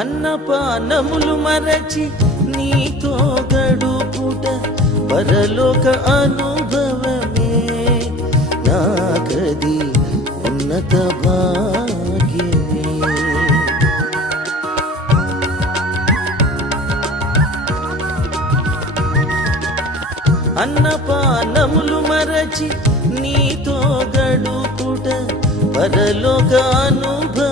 అన్నపానములు మరచి నీతో గడుపుట పరలోక అనుభవమే నాకది ఉన్నత భాగ్యమే అన్నపానములు మరచి నీతో గడుపుట పరలోక అనుభవ